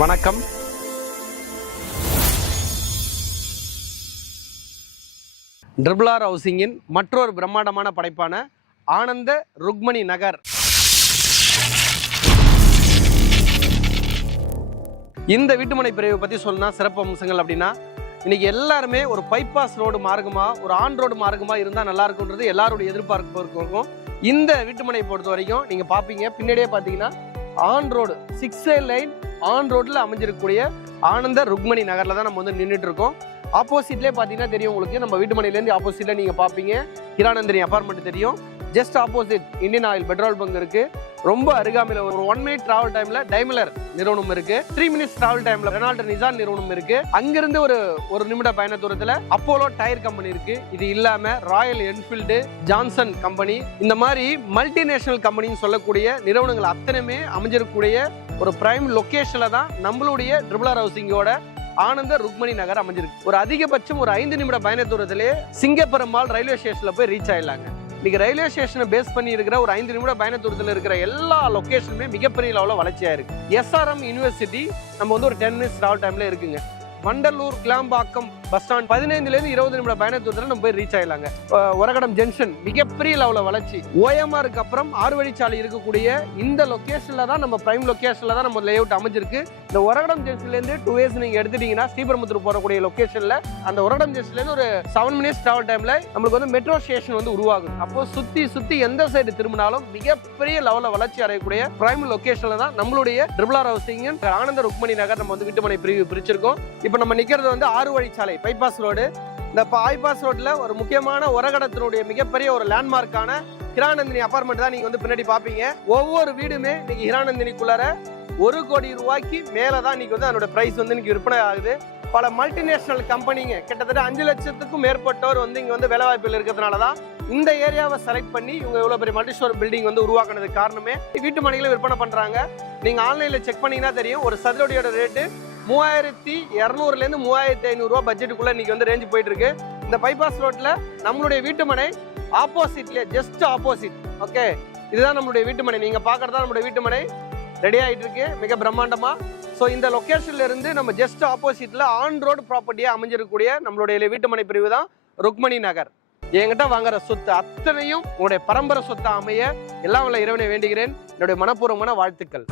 வணக்கம். ட்ரிபிள்-ஆர் ஹவுசிங்கின் மற்றொரு பிரம்மாண்டமான படைப்பான ஆனந்த ருக்மணி நகர். இந்த வீட்டுமனை பிரிவை பற்றி சொல்லணும்னா சிறப்பு அம்சங்கள் அப்படின்னா, இன்னைக்கு எல்லாருமே ஒரு பைபாஸ் ரோடு மார்க்கமா, ஒரு ஆன் ரோடு மார்க்கமா இருந்தால் நல்லா இருக்குன்றது எல்லாருடைய எதிர்பார்ப்பு இருக்கும். இந்த வீட்டுமனை பொறுத்த வரைக்கும் நீங்க பார்ப்பீங்க, பின்னாடியே பார்த்தீங்கன்னா ஆன் ரோடு 6 லைன் ஆன் ரோட்ல அமைஞ்சிருக்கக்கூடிய ஆனந்த ருக்மணி நகர்ல தான் நம்ம வந்து நின்றுட்டு இருக்கோம். ஆப்போசிட்லேயே பார்த்தீங்கன்னா தெரியும் உங்களுக்கு, நம்ம வீட்டுமனையிலேருந்து ஆப்போசிட்ல நீங்க பார்ப்பீங்க ஹிரானந்தினி அபார்ட்மெண்ட் தெரியும். Just opposite Indian oil petrol bunk இருக்கு. ரொம்ப அருகாமையில் ஒரு 1 minute டிராவல் டைம்ல டைமலர் நிறுவனம் இருக்கு. 3 minutes டிராவல் டைம்ல ரெனால்ட் நிசான் நிறுவனம் இருக்கு. அங்கிருந்து ஒரு நிமிட பயண தூரத்துல அப்போலோ டயர் கம்பெனி இருக்கு. இது இல்லாம ராயல் என்ஃபீல்டு, ஜான்சன் கம்பெனி, இந்த மாதிரி மல்டிநேஷனல் கம்பெனின்னு சொல்லக்கூடிய நிறுவனங்கள் அத்தனையுமே அமைஞ்சிருக்கக்கூடிய ஒரு பிரைம் லொகேஷன்ல தான் நம்மளுடைய ட்ரிபிள்-ஆர் ஹவுசிங்கோட ஆனந்த ருக்மணி நகர் அமைஞ்சிருக்கு. ஒரு அதிகபட்சம் ஒரு 5 நிமிட பயண தூரத்திலே சிங்கப்பெருமாள் ரயில்வே ஸ்டேஷன்ல போய் ரீச் ஆயிடலாங்க. இன்னைக்கு ரயில்வே ஸ்டேஷனை பேஸ் பண்ணி இருக்கிற ஒரு 5 நிமிட பயண தூரத்தில் இருக்கிற எல்லா லொகேஷனுமே மிகப்பெரிய லெவலில் வளர்ச்சியா இருக்கு. SRM யூனிவர்சிட்டி நம்ம வந்து ஒரு 10 minutes டிராவல் டைம்ல இருக்குங்க. வண்டலூர் கிளாம்பாக்கம் பஸ் ஸ்டாண்ட் 15 20 நிமிட பயண தூரத்தில் நம்ம போய் ரீச் ஆயிடலாங்க. ஒரகடம் ஜங்ஷன் மிகப்பெரிய லெவலில் வளர்ச்சி. OMRக்கு அப்புறம் 6 வழிச்சாலை இருக்கக்கூடிய இந்த லொகேஷன்ல தான் நம்ம பிரைம் லொகேஷன்ல தான் நம்ம லேஅவுட் அமைஞ்சிருக்கு. இந்த ஒரகடம் ஜங்ஷன்ல இருந்து 2 ways நீங்க எடுத்துட்டீங்கன்னா ஸ்ரீபெரும்புத்தூர் போறக்கூடிய லொகேஷன்ல அந்த ஒரகடம் ஜங்ஷன்ல இருந்து ஒரு 7 minutes டிராவல் டைம்ல நம்மளுக்கு வந்து மெட்ரோ ஸ்டேஷன் வந்து உருவாகுது. அப்போ சுத்தி எந்த சைடு திரும்பினாலும் மிகப்பெரிய லெவலில் வளர்ச்சி அடையக்கூடிய பிரைம் லொகேஷன்ல தான் நம்மளுடைய ட்ரிபிள்-ஆர் ஹவுசிங் ஆனந்த ருக்மணி நகர் நம்ம வந்து வீட்டுமனை பிரிவு பிரிச்சிருக்கோம். இப்போ நம்ம நிக்கிறது வந்து 6 வழிச்சாலை பைபாஸ் ரோடு. இந்த பைபாஸ் ரோட்ல ஒரு முக்கியமான ஒரகடத்தினுடைய மிகப்பெரிய ஒரு லேண்ட்மார்க்கான ஹிரானந்தினி அபார்ட்மெண்ட் தான் நீங்க வந்து பின்னாடி பாப்பீங்க. ஒவ்வொரு வீடுமே இன்னைக்கு ஹிரானந்தினிக்குள்ளார 1 கோடி ரூபாய்க்கு மேலதான் இன்னைக்கு வந்து அதோட பிரைஸ் வந்து இன்னைக்கு விற்பனை ஆகுது. பல மல்டிநேஷனல் கம்பெனிங்க கிட்டத்தட்ட 5 லட்சத்துக்கும் மேற்பட்டோர் வந்து இங்க வந்து வேலை வாய்ப்புகள் இருக்கிறதுனாலதான் இந்த ஏரியாவை செலக்ட் பண்ணி இவங்க இவ்வளவு பெரிய மல்டி ஸ்டோர் பில்டிங் வந்து உருவாக்குனதுக்கு காரணமே. வீட்டு மனைகளை விற்பனை பண்றாங்க. நீங்க ஆன்லைன்ல செக் பண்ணீங்கன்னா தெரியும், ஒரு சதுரடியோட ரேட்டு 3200 3500 ரூபாய் பட்ஜெட்டுக்குள்ள இன்னைக்கு வந்து ரேஞ்ச் போயிட்டு இருக்கு. இந்த பைபாஸ் ரோட்ல நம்மளுடைய வீட்டுமனை ஆப்போசிட்ல ஜஸ்ட் ஆப்போசிட். ஓகே, இதுதான் நம்மளுடைய வீட்டுமனை. நீங்க பாக்குறதா நம்மளுடைய வீட்டுமனை ரெடி ஆயிட்டு இருக்கு மிக பிரம்மாண்டமா. ஸோ இந்த லொகேஷன்ல இருந்து நம்ம ஜஸ்ட் ஆப்போசிட்ல ஆன் ரோடு ப்ராப்பர்ட்டியா அமைஞ்சிருக்கக்கூடிய நம்மளுடைய வீட்டுமனை பிரிவு தான் ருக்மணி நகர். என்கிட்ட வாங்குற சொத்து அத்தனையும் உங்களுடைய பரம்பரை சொத்தை அமைய எல்லாம் உள்ள இறைவனை வேண்டுகிறேன். என்னுடைய மனப்பூர்வமான வாழ்த்துக்கள்.